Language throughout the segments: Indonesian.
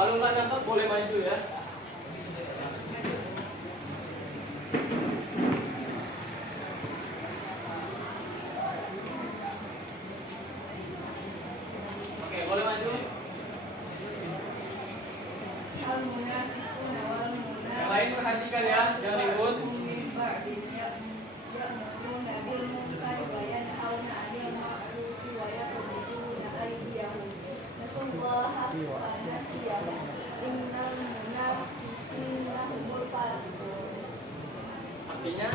Kalau nggak nangkap boleh maju ya. Oke, boleh maju. Yang lain perhatikan ya, jangan ribut. Artinya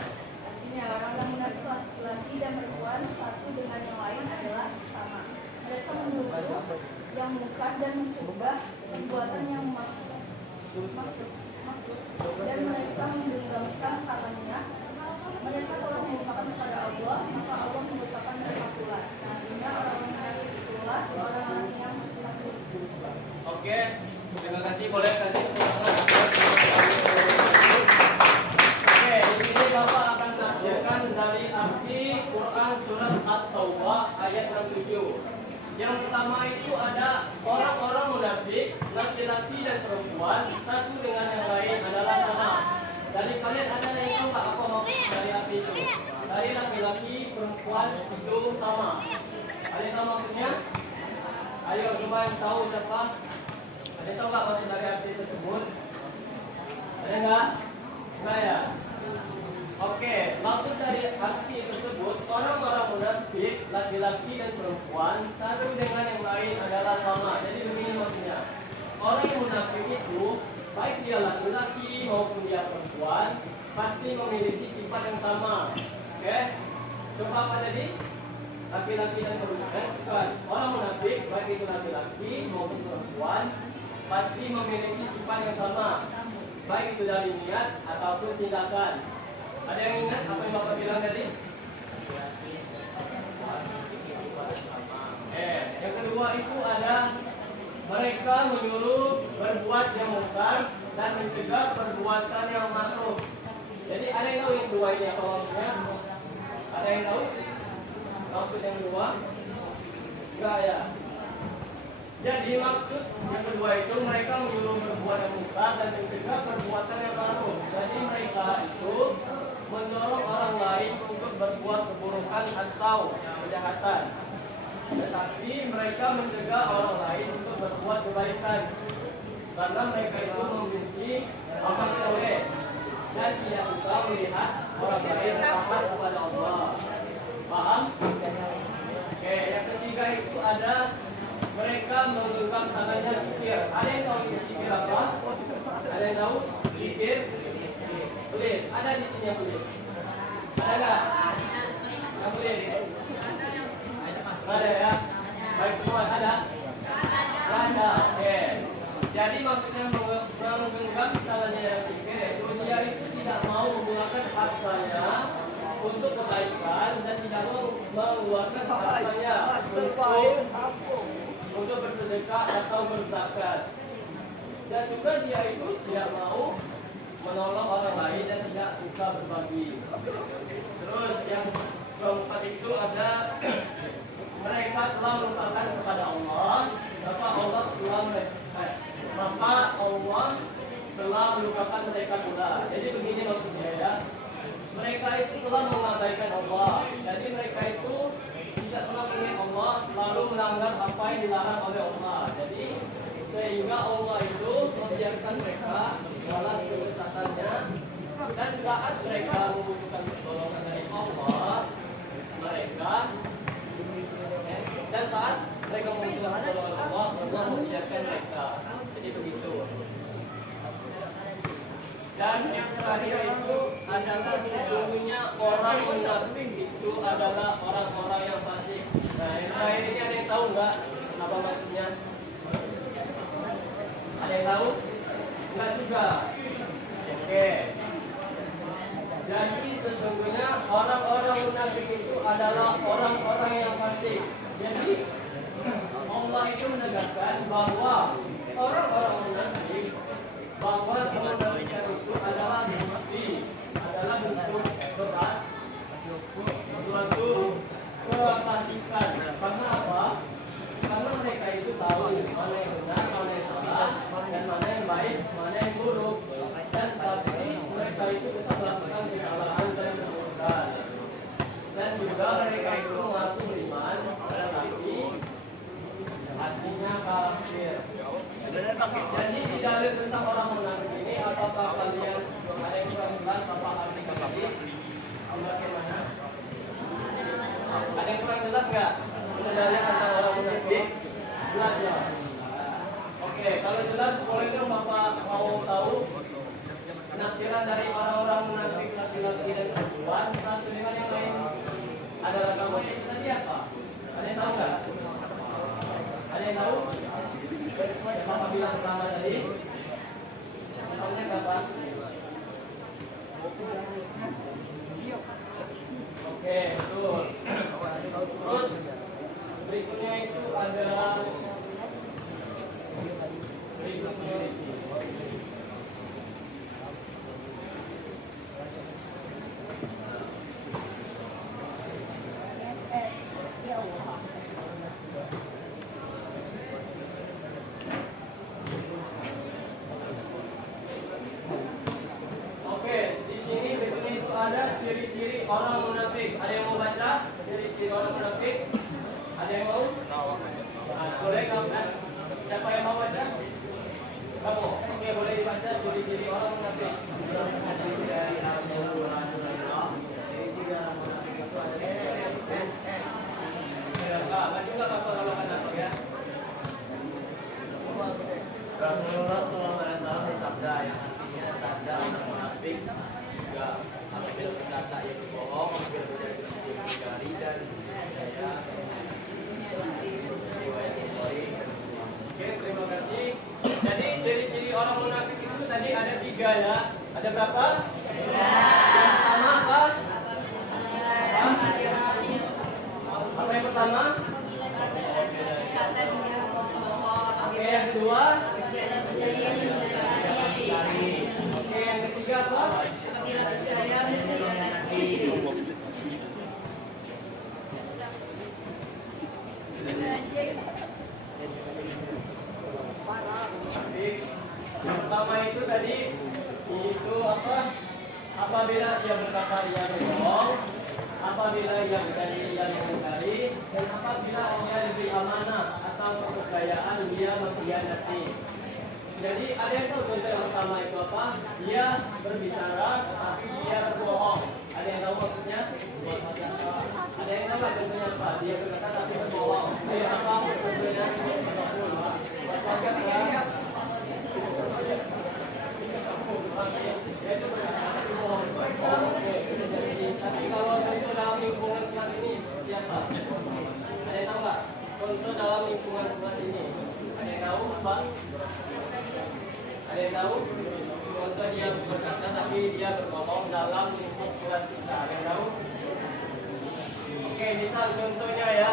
orang-orang munafik laki-laki dan perempuan satu dengan yang lain adalah sama. Mereka menuduh yang mungkar dan mencegah perbuatan yang makruh dan mereka menggenggamkan tangannya. Mereka telah melupakan kepada Allah, maka Allah melupakan mereka pula. Artinya orang-orang munafik itulah orang-orang yang fasik. Oke, terima kasih. Boleh kasih. Oke, di sini Bapak akan tafsirkan dari arti Quran surat At-Taubah ayat 67. Yang pertama itu ada orang-orang munafik, laki-laki dan perempuan, satu dengan yang lain adalah sama. Dari kalian ada yang tahu nggak apa maksud dari arti itu? Dari laki-laki, perempuan itu sama. Ada yang tahu maksudnya? Ayo coba yang tahu siapa? Ada yang tahu nggak maksud dari arti tersebut? Ada nggak? Nggak ya? Oke, maksud dari arti tersebut orang-orang munafik, laki-laki dan perempuan satu dengan yang lain adalah sama. Jadi begini maksudnya, orang yang munafik itu baik dia laki-laki maupun dia perempuan pasti memiliki sifat yang sama. Oke, coba apa tadi? Laki-laki dan perempuan. Bukan. Orang munafik baik itu laki-laki maupun perempuan pasti memiliki sifat yang sama, baik itu dari niat ataupun tindakan. Ada yang ingat apa yang Bapak bilang tadi? Yang kedua itu ada mereka menyuruh berbuat yang mungkar dan mencegah perbuatan yang makruh. Jadi ada yang tahu yang dua ini apa maksudnya? Ada yang tahu? Maksud yang dua? Enggak ya? Jadi maksud yang kedua itu mereka menyuruh berbuat yang mungkar dan mencegah perbuatan yang makruh. Jadi mereka itu mendorong orang lain untuk berbuat keburukan atau kejahatan, tetapi mereka mencegah orang lain untuk berbuat kebaikan karena mereka itu membenci amal soleh dan tidak suka melihat orang lain taat kepada Allah. Paham? Oke, yang ketiga itu ada mereka menggenggam tangannya zikir. Ada yang tahu zikir apa? Ada yang tahu zikir? Boleh, ada di sini yang boleh. Ada nggak? Yang boleh? Ada ya? Baik semua ada? Ada. Oke. Jadi maksudnya menggenggam tangannya yang zikir yaitu dia itu tidak mau menggunakan hartanya untuk kebaikan dan tidak mau mengeluarkan hartanya untuk bersedekah atau berzakat. Dan juga dia itu tidak mau menolong orang lain dan tidak suka berbagi. Terus yang keempat itu ada mereka telah melupakan kepada Allah, maka Allah telah melupakan mereka pula. Jadi begini maksudnya ya, mereka itu telah mengabaikan Allah. Jadi mereka itu tidak pernah mengingat Allah, lalu melanggar apa yang dilarang oleh Allah. Jadi sehingga Allah itu membiarkan mereka dalam kesesatannya, dan saat mereka membutuhkan pertolongan dari Allah, Allah membiarkan mereka. Jadi begitu. Dan yang terakhir itu adalah sesungguhnya orang munafik itu adalah orang-orang yang fasik. Nah, yang terakhir ini ada yang tahu nggak apa maksudnya? Ada yang tahu? Enggak juga. Oke. Jadi sesungguhnya orang-orang munafik itu adalah orang-orang yang fasik. Jadi Allah itu menegaskan bahwa orang-orang munafik, bahwa kemunafikan itu adalah bentuk berat, suatu kefasikan. Karena apa? Karena mereka itu tahu mana yang benar, mana yang salah, dan yang baik, mana yang buruk. Dan tapi mereka itu tetap melakukan kesalahan dan keburukan. Dan juga mereka itu mengaku beriman, tetapi hatinya kafir. Jadi di dalil tentang orang munafik ini, apakah kalian ada yang kurang jelas apa artinya tadi? Bagaimana? Ada yang kurang jelas nggak? Sebenarnya tentang orang munafik? Jelas ya? Oke, kalau jelas boleh dong Bapak mau tahu penafsiran dari orang-orang munafik laki-laki dan perempuan satu dengan yang lain adalah kamu yang tadi apa? Ada yang tahu nggak? Ada yang tahu? Bapak bilang pertama tadi. Contohnya kapan? Oke, betul. Terus berikutnya itu ada berikutnya. Oke, di sini berikutnya itu ada ciri-ciri orang munafik. Ada yang mau baca ciri-ciri orang munafik? Ada yang mau? Nah, boleh kamu kan? Siapa yang mau baca? Kamu. Oke, boleh dibaca ciri-ciri orang munafik. Ciri-ciri dari orang munafik. Ciri-ciri orang munafik itu ada. Maju nggak Bapak kalau ada ya? Rasulullah SAW bersabda yang artinya tanda orang munafik juga apabila berkata ia berbohong, apabila berkata ia mengingkari dan saya riwayat Bukhari. Oke, terima kasih. Jadi ciri-ciri orang munafik itu tadi ada 3 ya. Ada berapa? 3. Yang pertama apa? Apa yang pertama? Oke, yang kedua? Oke, yang ketiga apa? Yang pertama itu tadi itu apa? Apabila ia berkata ia berbohong, apabila ia berjanji ia mengingkari, dan apabila ia diberi amanah atau kepercayaan dia mengkhianati. Jadi ada yang tahu contoh yang pertama itu apa? Dia berbicara tapi dia berbohong. Ada yang tahu maksudnya? Ada yang tahu contohnya apa? Dia berkata tapi berbohong. Dia apa contohnya? Yaitu berkata tapi bohong. Tapi kalau contoh dalam lingkungan kelas ini siapa? Ada yang tahu nggak? Contoh dalam lingkungan kelas ini. Ada yang tahu apa? Ada yang tahu? Contoh dia berkata tapi dia berbohong dalam lingkup kelas kita. Ada yang tahu? Oke, misal contohnya ya.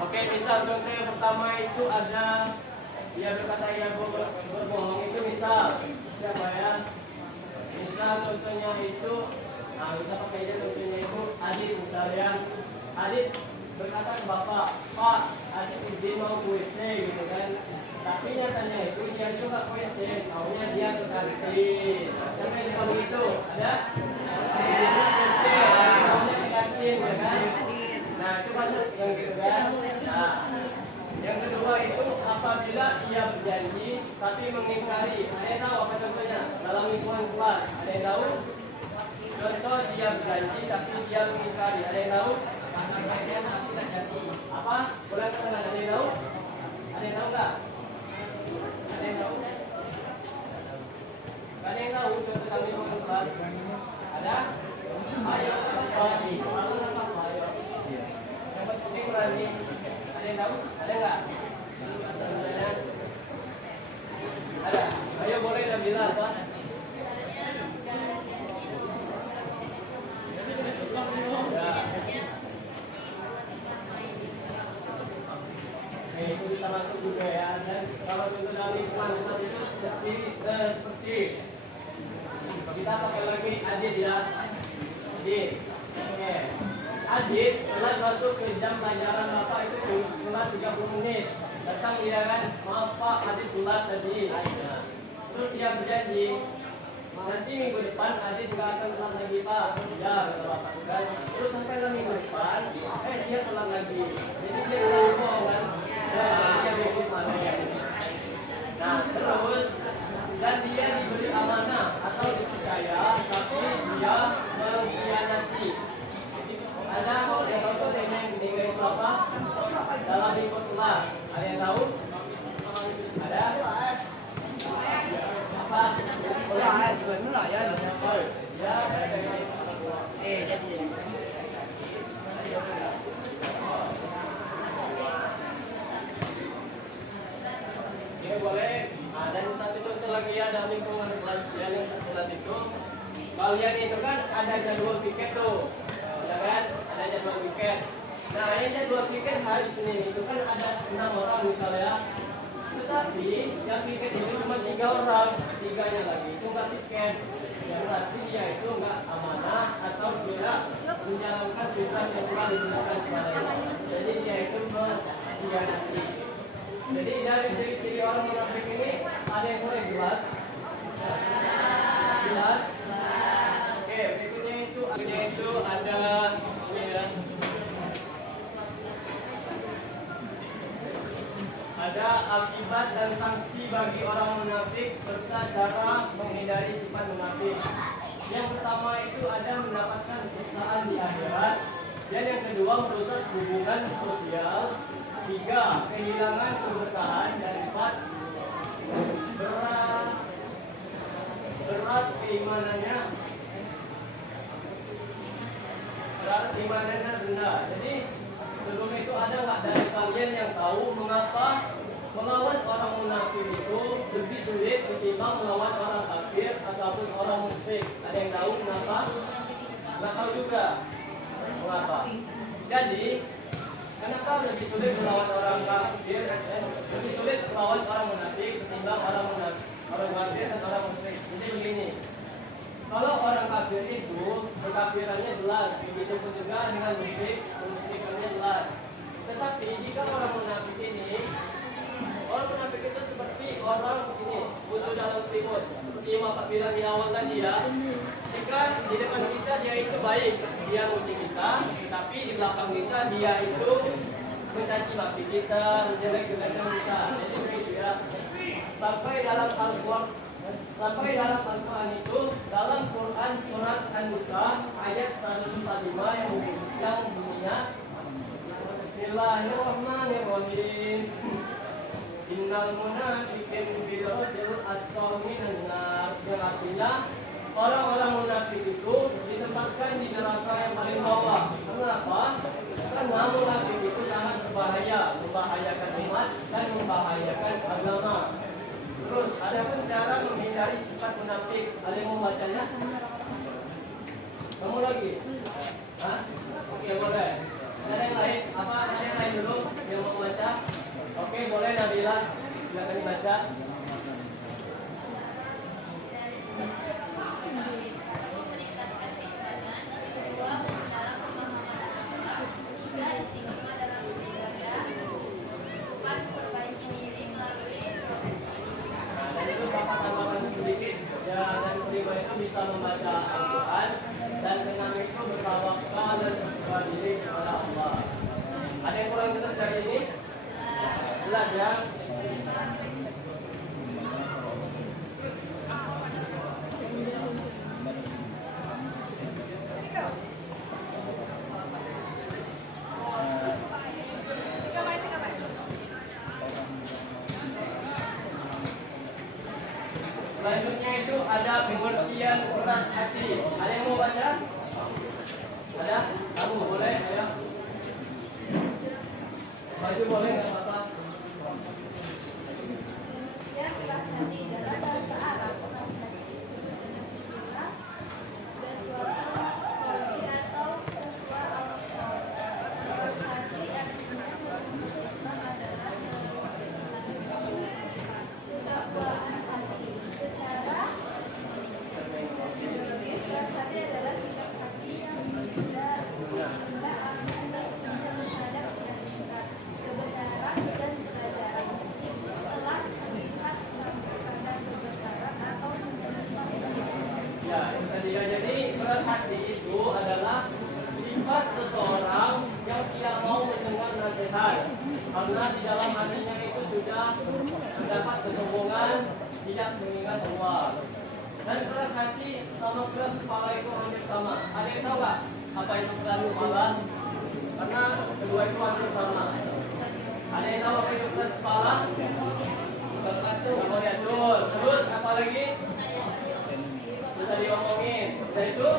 Oke, misal contoh yang pertama itu ada dia berkata ia berbohong itu misal siapa ya? Misal contohnya itu, nah kita pakai aja contohnya itu Adit misalnya. Adit berkata ke bapak, Pak, Adit izin mau ke WC gitu kan. Tapi nyatanya itu dia juga ke WC, maunya dia ke kantin. Siapa yang kamu itu? Ada? Izin ke WC, maunya ke kantin ya kan? Nah itu banyak yang gitu kan. Nah yang kedua itu apabila ia berjanji tapi mengingkari. Ada yang tahu apa contohnya? Dalam lingkungan kelas. Ada yang tahu? Contoh dia berjanji tapi dia mengingkari. Ada yang tahu? Dia nanti tidak jadi. Apa? Boleh katakan ada yang tahu? Ada yang tahu nggak? Ada yang tahu? Ada yang tahu contoh dalam lingkungan kelas? Ada? Ayo apa? Ayo. Yang penting berani. Ada yang tahu? Ada nggak? Ada? Ayo boleh dan bilang apa? Itu bisa masuk juga ya. Dan kalau contoh dalam lingkungan itu seperti kita pakai lagi Adit ya. Adit. Oke. Adit telat masuk ke jam pelajaran Bapak itu cuma 30 menit. Datang dia kan, maaf Pak, Adit telat tadi. Nah, terus dia berjanji, nanti minggu depan Adit juga akan telat lagi Pak. Ya, kata Bapak kan. Terus sampai ke minggu depan, dia telat lagi. Jadi dia telat bohong kan. Ya, dia bikin malu. Nah, terus dan dia diberi amanah atau dipercaya, tapi dia mengkhianati. Ada yang tahu yang ketiga itu apa? Dalam lingkup kelas. Ada yang tahu? Ada? Apa? Ya boleh. Dan satu contoh lagi ya dalam lingkungan kelas yang kelas itu. Kalian itu kan ada jadwal piket tuh. Ya kan? Ada jadwal piket. Nah, yang jadwal piket hari Senin itu kan ada 6 orang misalnya. Tetapi yang piket itu cuma 3 orang, 3-nya lagi itu nggak piket. Yang berarti dia itu nggak amanah atau tidak menjalankan tugas yang telah diberikan kepadanya. Jadi dia itu mengkhianati. Jadi dari ciri-ciri orang munafik ini ada yang mulai jelas. Jelas. Oke, berikutnya itu ada ini ya. Ada akibat dan sanksi bagi orang munafik serta cara menghindari sifat munafik. Yang pertama itu ada mendapatkan siksaan di akhirat. Dan yang kedua merusak hubungan sosial. 3. Kehilangan keberkahan. Dan 4. Berat keimanannya. Berat keimanannya rendah. Jadi sebelum itu ada nggak dari kalian yang tahu mengapa melawan orang munafik itu lebih sulit ketimbang melawan orang kafir ataupun orang musyrik? Ada yang tahu kenapa? Nggak tahu juga mengapa. Jadi kenapa lebih sulit melawan orang kafir? Lebih sulit melawan orang munafik ketimbang orang kafir dan orang musyrik. Jadi begini. Kalau orang kafir itu kekafirannya jelas, begitu pun juga dengan musyrikannya jelas. Tetapi jika orang munafik ini, orang munafik itu seperti orang ini, musuh dalam selimut. Seperti yang Bapak bilang di awal tadi ya. Jika di depan kita dia itu baik, dia muji kita, tapi di belakang kita dia itu mencaci maki kita, menjelek-jelekan kita. Jadi begitu ya. Sampai dalam Al-Quran itu, dalam Quran surat An-Nisa ayat 145 yang bunyinya Bismillahirrahmanirrahim. Innal munafiqin fil asfali minan nar. Yang artinya orang-orang munafik itu ditempatkan di neraka yang paling bawah. Kenapa? Karena munafik itu sangat berbahaya, membahayakan umat dan membahayakan agama. Terus ada pun cara menghindari sifat munafik. Ada yang mau bacanya? Kamu lagi? Hah? Oke, boleh. Ada yang lain? Apa ada yang lain dulu yang mau baca? Oke, boleh Nabila. Silakan dibaca. Bisa membaca Al-Quran dan dengan itu bertawakal dan berserah diri kepada Allah. Ada yang kurang jelas dari ini? Jelas ya? Selanjutnya itu ada pengertian keras hati. Ada yang mau baca? Ada? Kamu boleh? Ayo. Baju boleh nggak apa-apa? Ya, keras hati dalam bahasa Arab. Keras hati adalah sesuatu kondisi atau sesuatu keras hati artinya adalah kegabalan hati. Secara biologis Ya, yang ketiga, jadi keras hati itu adalah sifat seseorang yang tidak mau mendengar nasihat karena di dalam hatinya itu sudah mendapat kesombongan, tidak mengingat Allah. Dan keras hati sama keras kepala itu hampir sama. Ada yang tahu nggak apa itu keras kepala? Karena kedua itu hampir sama. Ada yang tahu apa itu keras kepala? Keras itu nggak mau diatur. Terus apa lagi? Sudah diomongin. Setelah itu